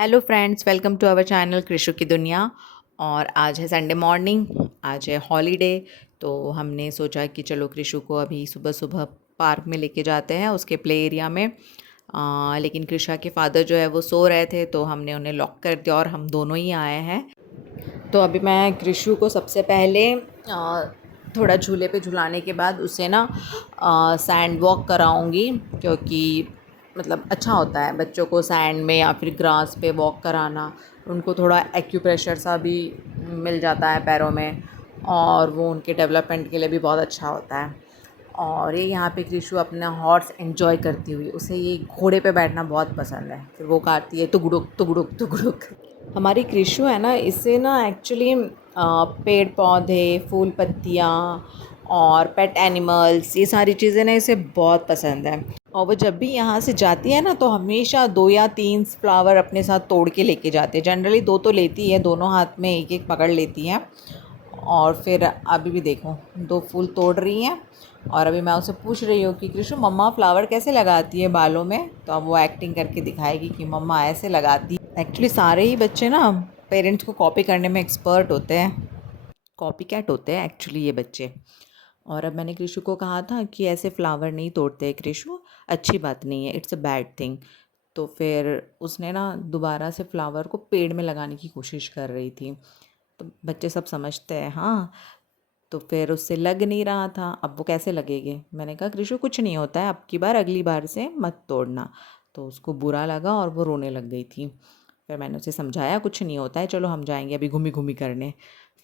Hello friends, welcome to our channel Krishu की दुनिया। और आज है संडे मॉर्निंग, आज है हॉलीडे। तो हमने सोचा कि चलो कृषु को अभी सुबह सुबह पार्क में लेके जाते हैं, उसके प्ले एरिया में। लेकिन कृषा के फादर जो है वो सो रहे थे, तो हमने उन्हें लॉक कर दिया और हम दोनों ही आए हैं। तो अभी मैं कृषु को सबसे पहले थोड़ा झूले पे झुलाने के बाद उसे ना सैंड वॉक कराऊंगी, क्योंकि मतलब अच्छा होता है बच्चों को सैंड में या फिर ग्रास पे वॉक कराना। उनको थोड़ा एक्यूप्रेशर सा भी मिल जाता है पैरों में, और वो उनके डेवलपमेंट के लिए भी बहुत अच्छा होता है। और ये यहाँ पे कृषु अपना हॉर्स एंजॉय करती हुई, उसे ये घोड़े पे बैठना बहुत पसंद है। फिर वो गाती है तुगड़ुक तुगड़ुक तुगड़ुक। हमारी कृषु है ना, इससे ना एक्चुअली पेड़ पौधे, फूल पत्तियाँ और पेट एनिमल्स, ये सारी चीज़ें ना इसे बहुत पसंद है। और वो जब भी यहाँ से जाती है ना, तो हमेशा 2 या 3 फ्लावर अपने साथ तोड़ के लेके जाते हैं। जनरली 2 तो लेती है, दोनों हाथ में एक एक पकड़ लेती हैं। और फिर अभी भी देखो 2 फूल तोड़ रही हैं। और अभी मैं उसे पूछ रही हूँ कि कृषु मम्मा फ्लावर कैसे लगाती है बालों में, तो अब वो एक्टिंग करके दिखाएगी कि मम्मा ऐसे लगाती। एक्चुअली सारे ही बच्चे ना पेरेंट्स को कॉपी करने में एक्सपर्ट होते हैं, कॉपी कैट होते हैं एक्चुअली ये बच्चे। और अब मैंने कृषु को कहा था कि ऐसे फ्लावर नहीं तोड़ते कृषु, अच्छी बात नहीं है, इट्स अ बैड थिंग। तो फिर उसने ना दोबारा से फ्लावर को पेड़ में लगाने की कोशिश कर रही थी। तो बच्चे सब समझते हैं, हाँ। तो फिर उससे लग नहीं रहा था, अब वो कैसे लगेगे। मैंने कहा कृषु कुछ नहीं होता है, अब की बार अगली बार से मत तोड़ना। तो उसको बुरा लगा और वो रोने लग गई थी। फिर मैंने उसे समझाया कुछ नहीं होता है, चलो हम जाएंगे अभी घूमी घूमी करने।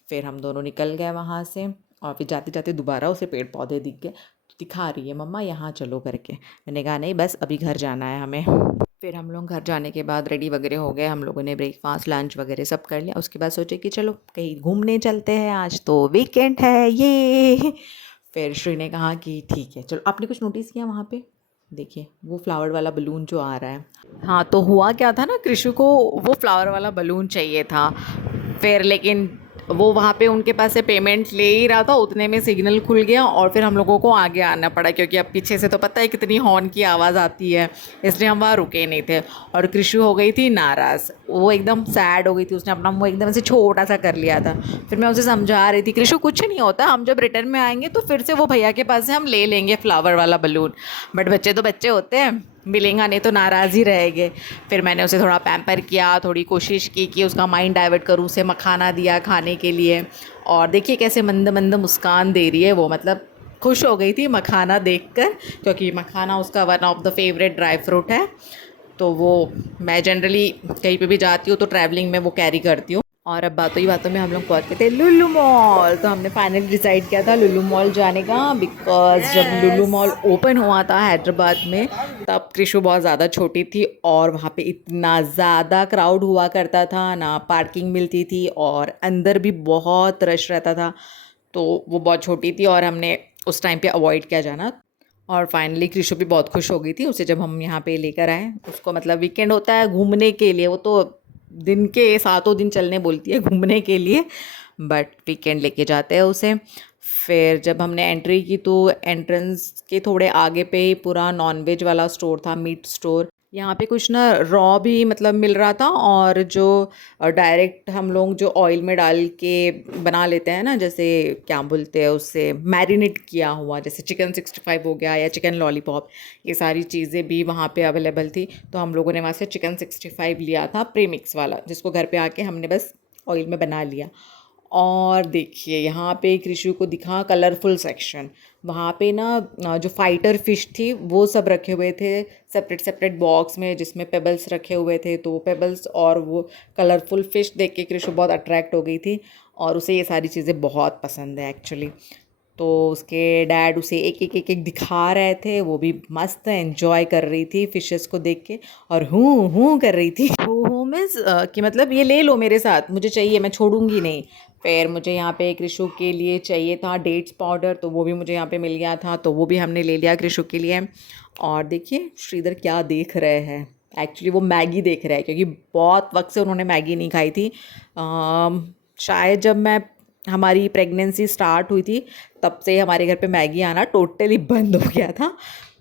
फिर हम दोनों निकल गए वहाँ से। और फिर जाते जाते दोबारा उसे पेड़ पौधे दिख गए, तो दिखा रही है मम्मा यहाँ चलो करके। मैंने कहा नहीं, बस अभी घर जाना है हमें। फिर हम लोग घर जाने के बाद रेडी वगैरह हो गए, हम लोगों ने ब्रेकफास्ट लंच वगैरह सब कर लिया। उसके बाद सोचे कि चलो कहीं घूमने चलते हैं, आज तो वीकेंड है ये। फिर श्री ने कहा कि ठीक है चलो। आपने कुछ नोटिस किया वहाँ पे? देखिए वो फ्लावर वाला बलून जो आ रहा है। हाँ, तो हुआ क्या था ना, कृषु को वो फ्लावर वाला बलून चाहिए था। फिर लेकिन वो वहाँ पे उनके पास से पेमेंट ले ही रहा था, उतने में सिग्नल खुल गया और फिर हम लोगों को आगे आना पड़ा, क्योंकि अब पीछे से तो पता है कितनी हॉर्न की आवाज़ आती है, इसलिए हम वहाँ रुके नहीं थे। और कृषु हो गई थी नाराज़, वो एकदम सैड हो गई थी, उसने अपना मुँह एकदम से छोटा सा कर लिया था। फिर मैं उसे समझा रही थी कृषु कुछ नहीं होता, हम जब रिटर्न में आएंगे तो फिर से वो भैया के पास से हम ले लेंगे फ्लावर वाला बलून। बट बच्चे तो बच्चे होते हैं, मिलेंगा नहीं तो नाराज़ ही रहेंगे। फिर मैंने उसे थोड़ा पैम्पर किया, थोड़ी कोशिश की कि उसका माइंड डाइवर्ट करूँ, उसे मखाना दिया खाने के लिए। और देखिए कैसे मंद मंद मुस्कान दे रही है वो, मतलब खुश हो गई थी मखाना देखकर, क्योंकि मखाना उसका one of the favourite dry fruit है। तो वो मैं जनरली कहीं पे भी जाती हूँ तो ट्रैवलिंग में वो कैरी करती हूँ। और अब बातों ही बातों में हम लोग पहुँच गए थे लुलु मॉल। तो हमने फाइनली डिसाइड किया था लुलु मॉल जाने का, बिकॉज जब लुलु मॉल ओपन हुआ था हैदराबाद में, तब कृषु बहुत ज़्यादा छोटी थी और वहाँ पे इतना ज़्यादा क्राउड हुआ करता था ना, पार्किंग मिलती थी और अंदर भी बहुत रश रहता था। तो वो बहुत छोटी थी और हमने उस टाइम पे अवॉइड किया जाना। और फाइनली कृषु भी बहुत खुश हो गई थी उसे जब हम यहाँ पे लेकर आए उसको। मतलब वीकेंड होता है घूमने के लिए, वो तो दिन के 7 दिन चलने बोलती है घूमने के लिए, बट वीकेंड लेके जाते हैं उसे। फिर जब हमने एंट्री की तो एंट्रेंस के थोड़े आगे पे ही पूरा नॉनवेज वाला स्टोर था, मीट स्टोर। यहाँ पे कुछ ना रॉ भी मतलब मिल रहा था, और जो डायरेक्ट हम लोग जो ऑयल में डाल के बना लेते हैं ना, जैसे क्या बोलते हैं उससे, मैरिनेट किया हुआ, जैसे चिकन 65 हो गया या चिकन लॉलीपॉप, ये सारी चीज़ें भी वहाँ पे अवेलेबल थी। तो हम लोगों ने वहाँ से चिकन 65 लिया था प्रीमिक्स वाला, जिसको घर पे आके हमने बस ऑयल में बना लिया। और देखिए यहाँ पे कृषि को दिखा कलरफुल सेक्शन। वहाँ पे ना जो फाइटर फिश थी वो सब रखे हुए थे सेपरेट सेपरेट बॉक्स में, जिसमें पेबल्स रखे हुए थे। तो वो पेबल्स और वो कलरफुल फिश देख के कृषि बहुत अट्रैक्ट हो गई थी, और उसे ये सारी चीज़ें बहुत पसंद है एक्चुअली। तो उसके डैड उसे एक एक एक एक दिखा रहे थे, वो भी मस्त एंजॉय कर रही थी फिशेस को देख के, और हूँ हूँ कर रही थी। हूँ मीन्स कि मतलब ये ले लो मेरे साथ, मुझे चाहिए, मैं छोड़ूंगी नहीं। फिर मुझे यहाँ पे कृषु के लिए चाहिए था डेट्स पाउडर, तो वो भी मुझे यहाँ पे मिल गया था, तो वो भी हमने ले लिया कृषु के लिए। और देखिए श्रीधर क्या देख रहे हैं, एक्चुअली वो मैगी देख रहे हैं, क्योंकि बहुत वक्त से उन्होंने मैगी नहीं खाई थी। शायद जब मैं हमारी प्रेगनेंसी स्टार्ट हुई थी तब से हमारे घर पे मैगी आना टोटली बंद हो गया था।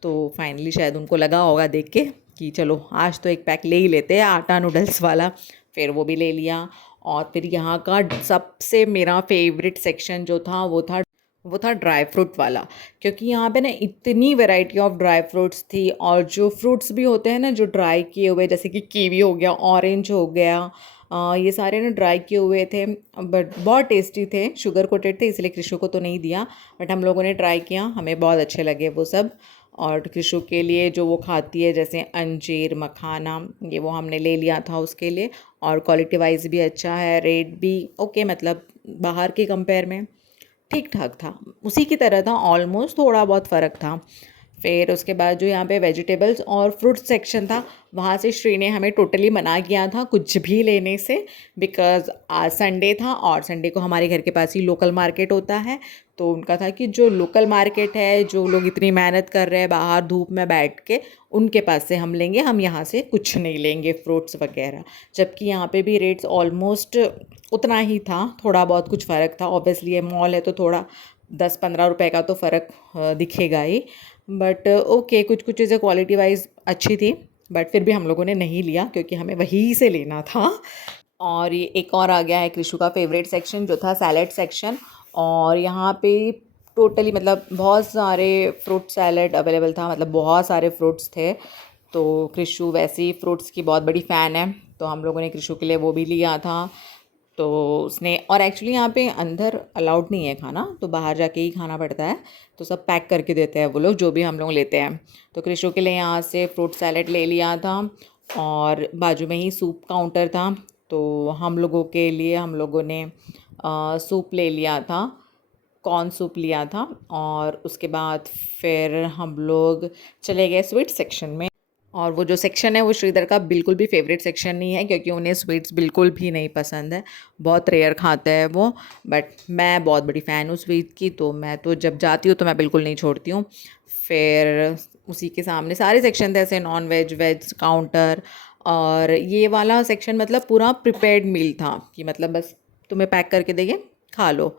तो फाइनली शायद उनको लगा होगा देख के कि चलो आज तो एक पैक ले ही लेते हैं आटा नूडल्स वाला। फिर वो भी ले लिया। और फिर यहाँ का सबसे मेरा फेवरेट सेक्शन जो था वो था ड्राई फ्रूट वाला, क्योंकि यहाँ पे ना इतनी वैरायटी ऑफ ड्राई फ्रूट्स थी। और जो फ्रूट्स भी होते हैं ना जो ड्राई किए हुए, जैसे कि कीवी हो गया, ऑरेंज हो गया, ये सारे ना ड्राई किए हुए थे, बट बहुत टेस्टी थे। शुगर कोटेड थे, इसलिए कृषु को तो नहीं दिया, बट हम लोगों ने ट्राई किया, हमें बहुत अच्छे लगे वो सब। और कृषु के लिए जो वो खाती है जैसे अंजीर, मखाना, ये वो हमने ले लिया था उसके लिए। और क्वालिटी वाइज भी अच्छा है, रेट भी ओके, मतलब बाहर के कंपेयर में ठीक ठाक था, उसी की तरह था ऑलमोस्ट, थोड़ा बहुत फ़र्क था। फिर उसके बाद जो यहाँ पे वेजिटेबल्स और फ्रूट सेक्शन था, वहाँ से श्री ने हमें टोटली मना किया था कुछ भी लेने से, बिकॉज़ आज संडे था और संडे को हमारे घर के पास ही लोकल मार्केट होता है। तो उनका था कि जो लोकल मार्केट है, जो लोग इतनी मेहनत कर रहे हैं बाहर धूप में बैठ के, उनके पास से हम लेंगे, हम यहाँ से कुछ नहीं लेंगे फ्रूट्स वगैरह। जबकि यहाँ पे भी रेट्स ऑलमोस्ट उतना ही था, थोड़ा बहुत कुछ फ़र्क था। ऑब्वियसली ये मॉल है तो थोड़ा 10-15 रुपए का तो फ़र्क दिखेगा ही, बट ओके, कुछ कुछ चीज़ें क्वालिटी वाइज अच्छी थी, बट फिर भी हम लोगों ने नहीं लिया क्योंकि हमें वहीं से लेना था। और ये एक और आ गया है कृषु का फेवरेट सेक्शन जो था सैलड सेक्शन। और यहाँ पे टोटली मतलब बहुत सारे फ्रूट सैलड अवेलेबल था, मतलब बहुत सारे फ्रूट्स थे। तो कृषु वैसे ही फ्रूट्स की बहुत बड़ी फ़ैन है, तो हम लोगों ने कृषु के लिए वो भी लिया था। तो उसने, और एक्चुअली यहाँ पे अंदर अलाउड नहीं है खाना, तो बाहर जाके ही खाना पड़ता है। तो सब पैक करके देते हैं वो लोग, जो भी हम लोग लेते हैं। तो कृषु के लिए यहाँ से फ्रूट सैलेड ले लिया था। और बाजू में ही सूप काउंटर था, तो हम लोगों के लिए हम लोगों ने सूप ले लिया था, कॉर्न सूप लिया था। और उसके बाद फिर हम लोग चले गए स्वीट सेक्शन में। और वो जो सेक्शन है वो श्रीधर का बिल्कुल भी फेवरेट सेक्शन नहीं है, क्योंकि उन्हें स्वीट्स बिल्कुल भी नहीं पसंद है, बहुत रेयर खाते हैं वो। बट मैं बहुत बड़ी फ़ैन हूँ स्वीट की, तो मैं तो जब जाती हूँ तो मैं बिल्कुल नहीं छोड़ती हूँ। फिर उसी के सामने सारे सेक्शन थे ऐसे, नॉन वेज, वेज काउंटर। और ये वाला सेक्शन मतलब पूरा प्रिपेयर्ड मील था, कि मतलब बस तुम्हें पैक करके देंगे, खा लो।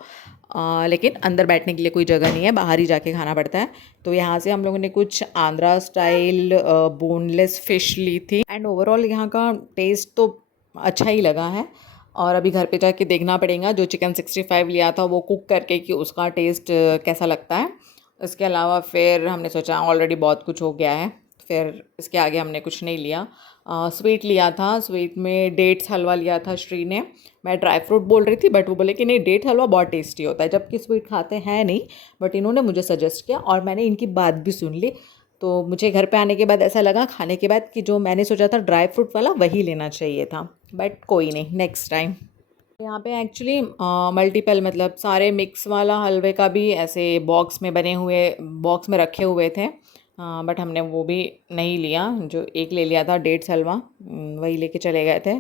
लेकिन अंदर बैठने के लिए कोई जगह नहीं है, बाहर ही जाके खाना पड़ता है। तो यहाँ से हम लोगों ने कुछ आंध्रा स्टाइल बोनलेस फ़िश ली थी, एंड ओवरऑल यहाँ का टेस्ट तो अच्छा ही लगा है। और अभी घर पे जाके देखना पड़ेगा जो चिकन 65 लिया था वो कुक करके, कि उसका टेस्ट कैसा लगता है। इसके अलावा फिर हमने सोचा ऑलरेडी बहुत कुछ हो गया है, फिर इसके आगे हमने कुछ नहीं लिया। स्वीट लिया था, स्वीट में डेट्स हलवा लिया था श्री ने। मैं ड्राई फ्रूट बोल रही थी, बट वो बोले कि नहीं, डेट हलवा बहुत टेस्टी होता है, जबकि स्वीट खाते हैं नहीं, बट इन्होंने मुझे सजेस्ट किया और मैंने इनकी बात भी सुन ली। तो मुझे घर पे आने के बाद ऐसा लगा खाने के बाद कि जो मैंने सोचा था ड्राई फ्रूट वाला वही लेना चाहिए था, बट कोई नहीं, नेक्स्ट टाइम। यहाँ पे एक्चुअली मल्टीपल, मतलब सारे मिक्स वाला हलवे का भी ऐसे बॉक्स में बने हुए, बॉक्स में रखे हुए थे, बट हमने वो भी नहीं लिया। जो एक ले लिया था डेट्स हलवा, वही लेके चले गए थे।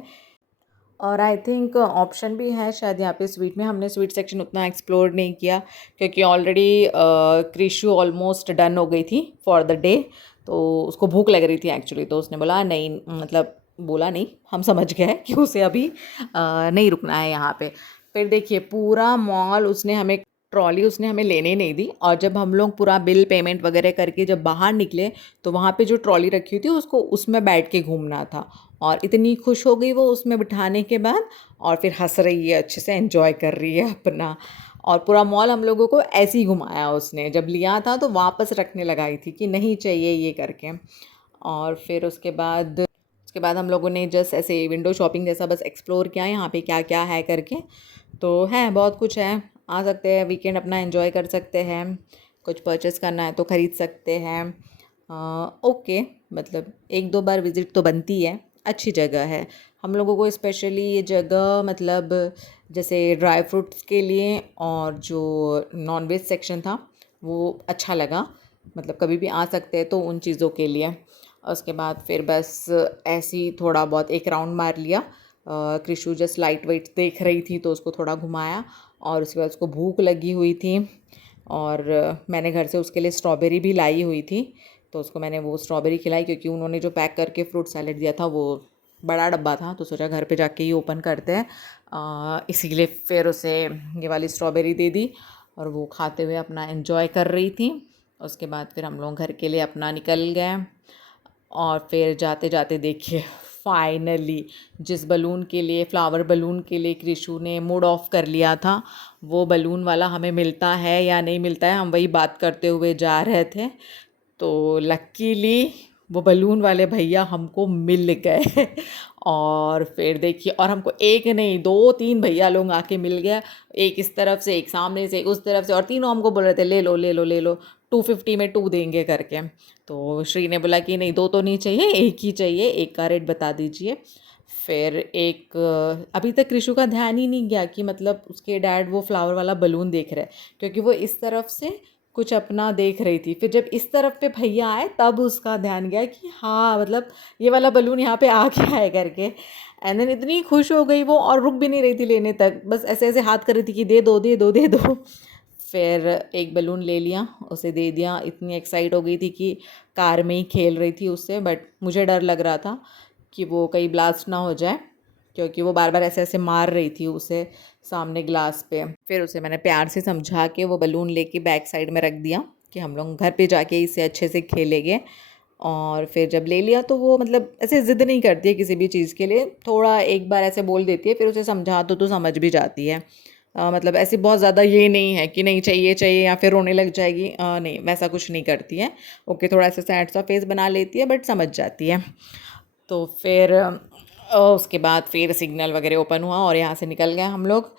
और आई थिंक ऑप्शन भी है शायद यहाँ पे स्वीट में, हमने स्वीट सेक्शन उतना एक्सप्लोर नहीं किया, क्योंकि ऑलरेडी कृषु ऑलमोस्ट डन हो गई थी फॉर द डे। तो उसको भूख लग रही थी एक्चुअली, तो उसने बोला नहीं, मतलब बोला नहीं, हम समझ गए कि उसे अभी नहीं रुकना है यहाँ पे। फिर देखिए पूरा मॉल उसने हमें, ट्रॉली उसने हमें लेने नहीं दी। और जब हम लोग पूरा बिल पेमेंट वगैरह करके जब बाहर निकले, तो वहाँ पे जो ट्रॉली रखी हुई थी उसको उसमें बैठ के घूमना था। और इतनी खुश हो गई वो उसमें बिठाने के बाद, और फिर हंस रही है, अच्छे से एंजॉय कर रही है अपना। और पूरा मॉल हम लोगों को ऐसे ही घुमाया उसने, जब लिया था तो वापस रखने लगाई थी कि नहीं चाहिए ये करके। और फिर उसके बाद हम लोगों ने जस्ट ऐसे विंडो शॉपिंग जैसा बस एक्सप्लोर किया यहाँ पे क्या क्या है करके। तो है, बहुत कुछ है, आ सकते हैं, वीकेंड अपना एंजॉय कर सकते हैं, कुछ परचेस करना है तो ख़रीद सकते हैं। ओके, मतलब एक दो बार विज़िट तो बनती है, अच्छी जगह है। हम लोगों को स्पेशली ये जगह, मतलब जैसे ड्राई फ्रूट्स के लिए और जो नॉन वेज सेक्शन था वो अच्छा लगा, मतलब कभी भी आ सकते हैं तो उन चीज़ों के लिए। उसके बाद फिर बस ऐसे ही थोड़ा बहुत एक राउंड मार लिया। कृषु जस्ट लाइट वेट देख रही थी तो उसको थोड़ा घुमाया। और उसके बाद उसको भूख लगी हुई थी, और मैंने घर से उसके लिए स्ट्रॉबेरी भी लाई हुई थी, तो उसको मैंने वो स्ट्रॉबेरी खिलाई, क्योंकि उन्होंने जो पैक करके फ्रूट सैलेड दिया था वो बड़ा डब्बा था, तो सोचा घर पे जाके ही ओपन करते हैं। इसीलिए फिर उसे ये वाली स्ट्रॉबेरी दे दी, और वो खाते हुए अपना एंजॉय कर रही थी। उसके बाद फिर हम लोग घर के लिए अपना निकल गए। और फिर जाते जाते देखिए फाइनली जिस बलून के लिए, फ्लावर बलून के लिए कृषु ने मूड ऑफ कर लिया था, वो बलून वाला हमें मिलता है या नहीं मिलता है, हम वही बात करते हुए जा रहे थे। तो लकीली वो बलून वाले भैया हमको मिल गए और फिर देखिए, और हमको एक नहीं 2-3 भैया लोग आके मिल गया, एक इस तरफ से, एक सामने से, एक उस तरफ से, और तीनों हमको बोल रहे थे ले लो ले लो ले लो, 250 में 2 देंगे करके। तो श्री ने बोला कि नहीं 2 तो नहीं चाहिए, एक ही चाहिए, एक का रेट बता दीजिए। फिर एक अभी तक कृषु का ध्यान ही नहीं गया कि मतलब उसके डैड वो फ्लावर वाला बलून देख रहे हैं, क्योंकि वो इस तरफ से कुछ अपना देख रही थी। फिर जब इस तरफ पे भैया आए तब उसका ध्यान गया कि हाँ मतलब ये वाला बलून यहाँ पे आ गया है करके। एंड देन इतनी खुश हो गई वो, और रुक भी नहीं रही थी लेने तक, बस ऐसे ऐसे हाथ कर रही थी कि दे दो दे दो दे दो। फिर एक बलून ले लिया, उसे दे दिया। इतनी एक्साइट हो गई थी कि कार में ही खेल रही थी उससे, बट मुझे डर लग रहा था कि वो कहीं ब्लास्ट ना हो जाए, क्योंकि वो बार बार ऐसे ऐसे मार रही थी उसे सामने ग्लास पे। फिर उसे मैंने प्यार से समझा के वो बलून लेके बैक साइड में रख दिया कि हम लोग घर पे जाके इसे अच्छे से खेलेंगे। और फिर जब ले लिया तो वो मतलब ऐसे ज़िद नहीं करती है किसी भी चीज़ के लिए, थोड़ा एक बार ऐसे बोल देती है, फिर उसे समझा तो समझ भी जाती है। मतलब ऐसी बहुत ज़्यादा ये नहीं है कि नहीं चाहिए चाहिए या फिर रोने लग जाएगी, नहीं वैसा कुछ नहीं करती है। ओके, थोड़ा ऐसे सैड सा फेस बना लेती है बट समझ जाती है। तो फिर उसके बाद फिर सिग्नल वगैरह ओपन हुआ और यहाँ से निकल गए हम लोग।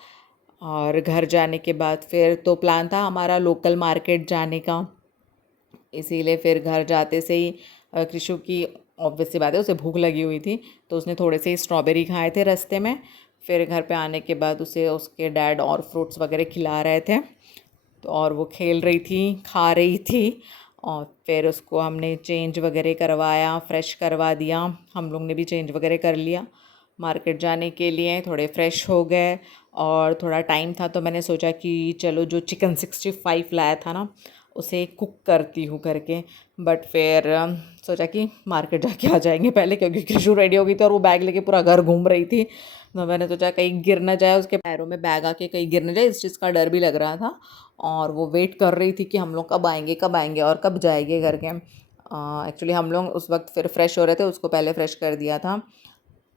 और घर जाने के बाद फिर तो प्लान था हमारा लोकल मार्केट जाने का, इसीलिए फिर घर जाते से ही कृषु की ऑब्वियस सी बात है उसे भूख लगी हुई थी, तो उसने थोड़े से ही स्ट्रॉबेरी खाए थे रास्ते में। फिर घर पे आने के बाद उसे उसके डैड और फ्रूट्स वगैरह खिला रहे थे, तो और वो खेल रही थी, खा रही थी। और फिर उसको हमने चेंज वगैरह करवाया, फ्रेश करवा दिया, हम लोग ने भी चेंज वगैरह कर लिया मार्केट जाने के लिए, थोड़े फ्रेश हो गए। और थोड़ा टाइम था तो मैंने सोचा कि चलो जो चिकन 65 लाया था ना उसे कुक करती हूँ करके। बट फिर सोचा कि मार्केट जाके आ जाएंगे पहले, क्योंकि कृषु रेडी हो गई थी और वो बैग लेके पूरा घर घूम रही थी। तो मैंने सोचा कहीं गिर ना जाए, उसके पैरों में बैग आके कहीं गिर ना जाए, इस चीज़ का डर भी लग रहा था। और वो वेट कर रही थी कि हम लोग कब आएंगे और कब जाएंगे करके। एक्चुअली हम लोग उस वक्त फिर फ्रेश हो रहे थे, उसको पहले फ्रेश कर दिया था,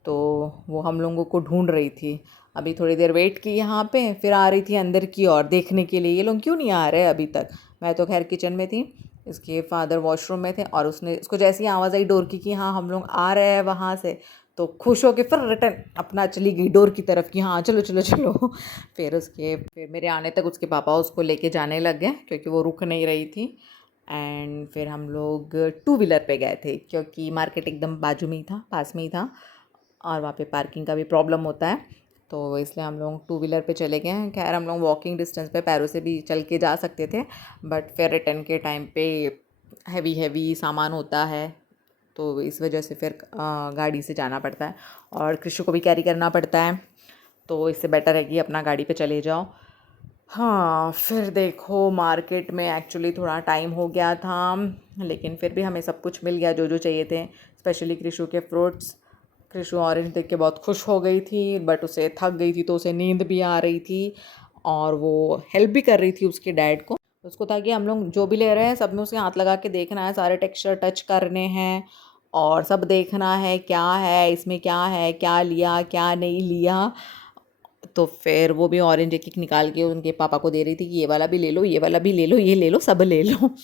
तो वो हम लोगों को ढूंढ रही थी। अभी थोड़ी देर वेट की यहाँ पे, फिर आ रही थी अंदर की ओर देखने के लिए ये लोग क्यों नहीं आ रहे अभी तक। मैं तो खैर किचन में थी, इसके फादर वॉशरूम में थे, और उसने उसको जैसी आवाज़ आई डोर की कि हाँ हम लोग आ रहे हैं वहाँ से, तो खुश होके फिर रिटर्न अपना चली गई डोर की तरफ कि हाँ चलो चलो चलो। फिर मेरे आने तक उसके पापा उसको लेके जाने लग गए, क्योंकि वो रुक नहीं रही थी। एंड फिर हम लोग टू व्हीलर पे गए थे, क्योंकि मार्केट एकदम बाजू में ही था, पास में ही था, और वहाँ पे पार्किंग का भी प्रॉब्लम होता है, तो इसलिए हम लोग टू व्हीलर पे चले गए हैं। खैर हम लोग वॉकिंग डिस्टेंस पे पैरों से भी चल के जा सकते थे, बट फिर रिटर्न के टाइम पे हैवी हैवी सामान होता है, तो इस वजह से फिर गाड़ी से जाना पड़ता है, और कृषि को भी कैरी करना पड़ता है, तो इससे बेटर है कि अपना गाड़ी पे चले जाओ। हाँ, फिर देखो मार्केट में एक्चुअली थोड़ा टाइम हो गया था, लेकिन फिर भी हमें सब कुछ मिल गया जो जो चाहिए थे, स्पेशली कृषु के फ्रूट्स। कृषु ऑरेंज देख के बहुत खुश हो गई थी, बट उसे थक गई थी तो उसे नींद भी आ रही थी, और वो हेल्प भी कर रही थी उसके डैड को। उसको था कि हम लोग जो भी ले रहे हैं सब में उसे हाथ लगा के देखना है, सारे टेक्सचर टच करने हैं, और सब देखना है क्या है इसमें, क्या है, क्या लिया क्या नहीं लिया। तो फिर वो भी ऑरेंज एक एक निकाल के उनके पापा को दे रही थी कि ये वाला भी ले लो, ये वाला भी ले लो, ये ले लो, सब ले लो।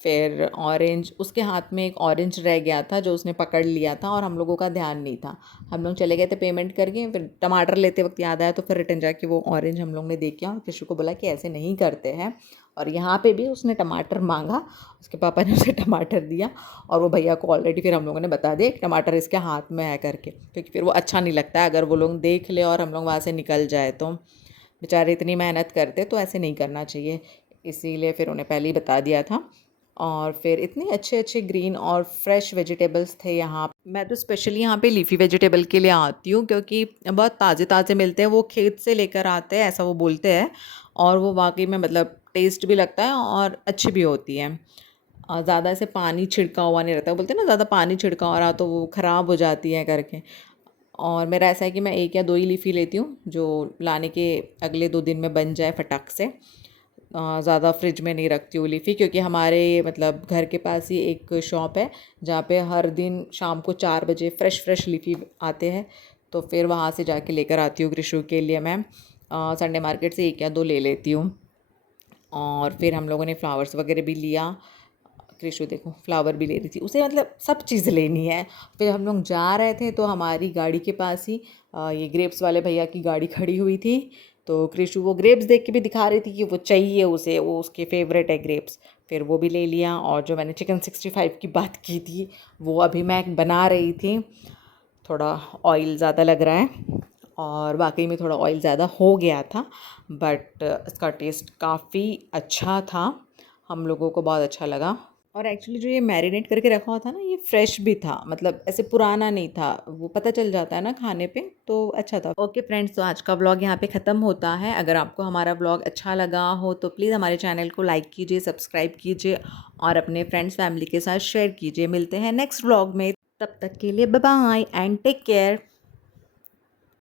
फिर ऑरेंज उसके हाथ में एक ऑरेंज रह गया था जो उसने पकड़ लिया था, और हम लोगों का ध्यान नहीं था। हम लोग चले गए थे पेमेंट करके, फिर टमाटर लेते वक्त याद आया तो फिर रिटर्न जाके वो ऑरेंज हम लोग ने देख किया, और कृषि को बोला कि ऐसे नहीं करते हैं। और यहाँ पे भी उसने टमाटर मांगा, उसके पापा ने उसे टमाटर दिया, और वो भैया को ऑलरेडी फिर हम लोगों ने बता दिया कि टमाटर इसके हाथ में है करके, क्योंकि फिर वो अच्छा नहीं लगता है अगर वो लोग देख ले और हम लोग वहाँ से निकल जाए तो। बेचारे इतनी मेहनत करते तो ऐसे नहीं करना चाहिए, इसीलिए फिर उन्हें पहले ही बता दिया था। और फिर इतने अच्छे अच्छे ग्रीन और फ्रेश वेजिटेबल्स थे यहाँ। मैं तो स्पेशली यहाँ पे लीफ़ी वेजिटेबल के लिए आती हूँ, क्योंकि बहुत ताज़े ताज़े मिलते हैं, वो खेत से लेकर आते हैं ऐसा वो बोलते हैं, और वो वाकई में मतलब टेस्ट भी लगता है और अच्छी भी होती है। ज़्यादा ऐसे पानी छिड़का हुआ नहीं रहता, बोलते हैं ना ज़्यादा पानी छिड़का हो रहा तो वो ख़राब हो जाती है करके। और मेरा ऐसा है कि मैं 1 या 2 ही लीफ़ी लेती हूँ, जो लाने के अगले 2 दिन में बन जाए फटाक से। ज़्यादा फ्रिज में नहीं रखती हूँ लीफ़ी, क्योंकि हमारे मतलब घर के पास ही एक शॉप है जहाँ पे हर दिन शाम को 4 बजे फ्रेश फ्रेश लीफ़ी आते हैं। तो फिर वहाँ से जाके लेकर आती हूँ कृषु के लिए मैं। संडे मार्केट से 1 या 2 ले लेती हूँ। और फिर हम लोगों ने फ्लावर्स वगैरह भी लिया। कृषु देखो फ्लावर भी ले रही थी, उसे मतलब सब चीज़ लेनी है। फिर हम लोग जा रहे थे तो हमारी गाड़ी के पास ही ये ग्रेप्स वाले भैया की गाड़ी खड़ी हुई थी। तो कृषु वो ग्रेप्स देख के भी दिखा रही थी कि वो चाहिए उसे, वो उसके फेवरेट है ग्रेप्स। फिर वो भी ले लिया। और जो मैंने चिकन 65 की बात की थी वो अभी मैं बना रही थी। थोड़ा ऑयल ज़्यादा लग रहा है और वाकई में थोड़ा ऑयल ज़्यादा हो गया था, बट इसका टेस्ट काफ़ी अच्छा था, हम लोगों को बहुत अच्छा लगा। और एक्चुअली जो ये मैरिनेट करके रखा हुआ था ना, ये फ्रेश भी था, मतलब ऐसे पुराना नहीं था, वो पता चल जाता है ना खाने पे, तो अच्छा था। ओके फ्रेंड्स, तो आज का व्लॉग यहाँ पे ख़त्म होता है। अगर आपको हमारा व्लॉग अच्छा लगा हो तो प्लीज़ हमारे चैनल को लाइक कीजिए, सब्सक्राइब कीजिए और अपने फ्रेंड्स फैमिली के साथ शेयर कीजिए। मिलते हैं नेक्स्ट व्लॉग में, तब तक के लिए bye bye and take care.